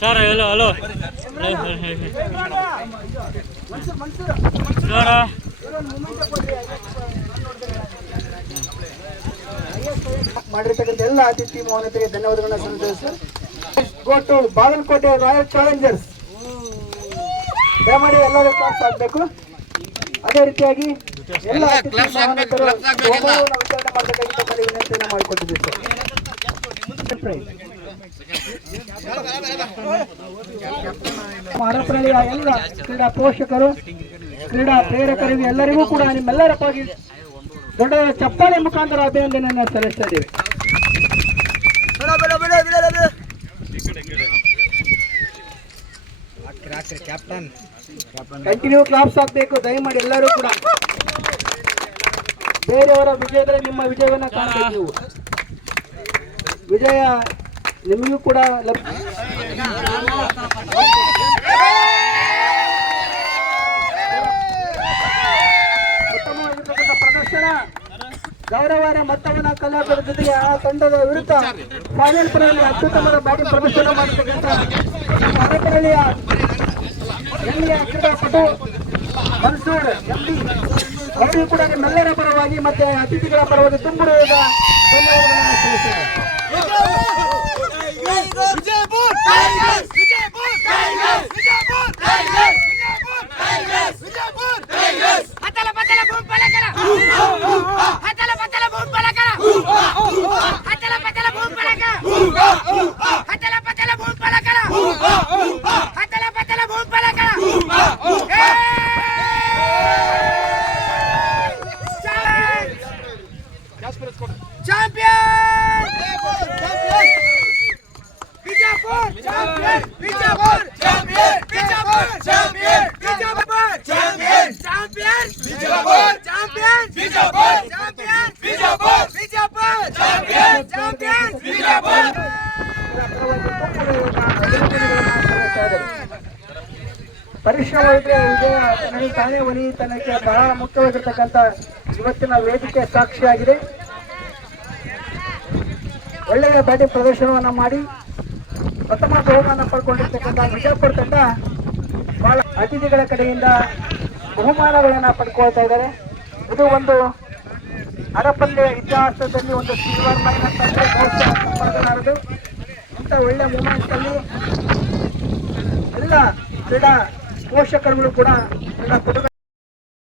Sir hello hello ಮಾಡಿರ್ತಕ್ಕಂಥ ಎಲ್ಲ ಅತಿಥಿ ಮೌನತೆಗೆ ಧನ್ಯವಾದಗಳನ್ನ ಸಲ್ಲಿಸು. Go to Bagalkote royal challengers. ದಯಮಾಡಿ ಎಲ್ಲರೂ ಕ್ಲಾಸ್ ಆಗಬೇಕು. ಅದೇ ರೀತಿಯಾಗಿ ಎಲ್ಲ ವಿತರಣೆ ಮಾಡಬೇಕಾಗಿದ್ದ ವಿನಂತಿಯನ್ನು ಮಾಡಿಕೊಟ್ಟಿದ್ದೀವಿ ಹರಪನಹಳ್ಳಿಯ ಎಲ್ಲ ಕ್ರೀಡಾ ಪೋಷಕರು, ಕ್ರೀಡಾ ಪ್ರೇರಕರಿಗೆ ಎಲ್ಲರಿಗೂ ಕೂಡ ನಿಮ್ಮೆಲ್ಲರ ಪರವಾಗಿ ದೊಡ್ಡ ಚಪ್ಪಾಳೆ ಮುಖಾಂತರ ಅಭಿನಂದನೆಯನ್ನು ಸಲ್ಲಿಸ್ತಾ ಇದ್ದೀವಿ. ಕಂಟಿನ್ಯೂ ಕ್ಲಾಪ್ಸ್ ಆಗಬೇಕು. ದಯಮಾಡಿ ಎಲ್ಲರೂ ಕೂಡ ಬೇರೆಯವರ ವಿಜಯದಲ್ಲಿ ನಿಮ್ಮ ವಿಜಯವನ್ನು ಕಾಣಬೇಕು. ನೀವು ವಿಜಯ ನಿಮಗೂ ಕೂಡ ಉತ್ತಮವಾಗಿರ್ತಕ್ಕಂಥ ಪ್ರದರ್ಶನ, ಗೌರವಾರ ಮೊತ್ತವನ್ನು ಕಲಾಪದ ಜೊತೆಗೆ ಆ ತಂಡದ ವಿರುದ್ಧ ಫೈನಲ್ ಪರದಲ್ಲಿ ಅತ್ಯುತ್ತಮದ ಬ್ಯಾಟಿಂಗ್ ಪ್ರದರ್ಶನ ಮಾಡತಕ್ಕಂಥ ಹರಪನಹಳ್ಳಿಯ ಎಲ್ಲಿಯ ಕ್ರೀಡಾಪಟು ಮನ್ಸೂರ್ ಎಂಡಿ ಅವರಿಗೂ ಕೂಡ ನಿಮ್ಮೆಲ್ಲರ ಪರವಾಗಿ ಮತ್ತೆ ಅತಿಥಿಗಳ ಪರವಾಗಿ ತುಂಬುವುದ ಧನ್ಯವಾದಗಳನ್ನು ಸಲ್ಲಿಸುತ್ತೇವೆ. ಪರಿಶ್ರಮ ಇದ್ರೆ ವಿಜಯ ನನಗೆ ತಾನೇ ಒಲಿತನಕ್ಕೆ ಬಹಳ ಮುಖ್ಯವಾಗಿರ್ತಕ್ಕಂಥ ಇವತ್ತಿನ ವೇದಿಕೆ ಸಾಕ್ಷಿಯಾಗಿದೆ. ಒಳ್ಳೆಯ ಬ್ಯಾಟಿಂಗ್ ಪ್ರದರ್ಶನವನ್ನು ಮಾಡಿ ಪ್ರಥಮ ಬಹುಮಾನ ಪಡ್ಕೊಂಡಿರ್ತಕ್ಕಂಥ ವಿಜಯಪುರ ತಂಡ ಬಹಳ ಅತಿಥಿಗಳ ಕಡೆಯಿಂದ ಬಹುಮಾನಗಳನ್ನು ಪಡ್ಕೊಳ್ತಾ ಇದ್ದಾರೆ. ಇದು ಒಂದು ಹರಪನಹಳ್ಳಿಯ ಇತಿಹಾಸದಲ್ಲಿ ಒಂದು ಸಿಲ್ವರ್ ಲೈನ್ ಅಂತ ಇಂಥ ಒಳ್ಳೆಯ ಮೂಮೆಂಟ್ಸ್ ಅಲ್ಲಿ ಎಲ್ಲ ಕ್ರೀಡಾ ಪೋಷಕರುಗಳು ಕೂಡ